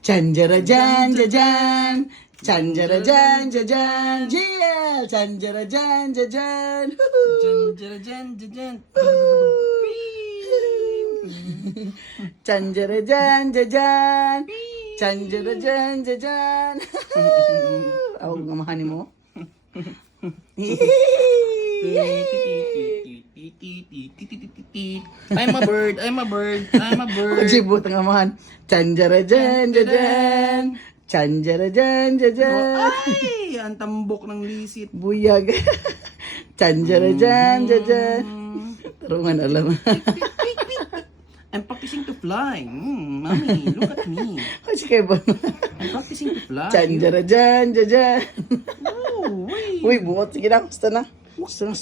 Chanjarajan, jajan. Chanjarajan, jajan. GL. Chanjarajan, jajan. Chanjarajan, jajan. Chanjarajan, jajan. Ako ngamahanin mo? I'm a bird, I'm a bird, I'm a bird. Magsibot ang amahan. Chanjarajan, jajan. Chanjarajan, jajan. Ay, ang tambok ng lisit. Buyag. Chanjarajan, jajan. Tarungan alam. I'm practicing to fly. Mommy, look at me. Kasi kayo ba? I'm practicing to fly. Chanjarajan, jajan. Oh, wait. Uy, buot. Sige na. Gusto na. Gusto na.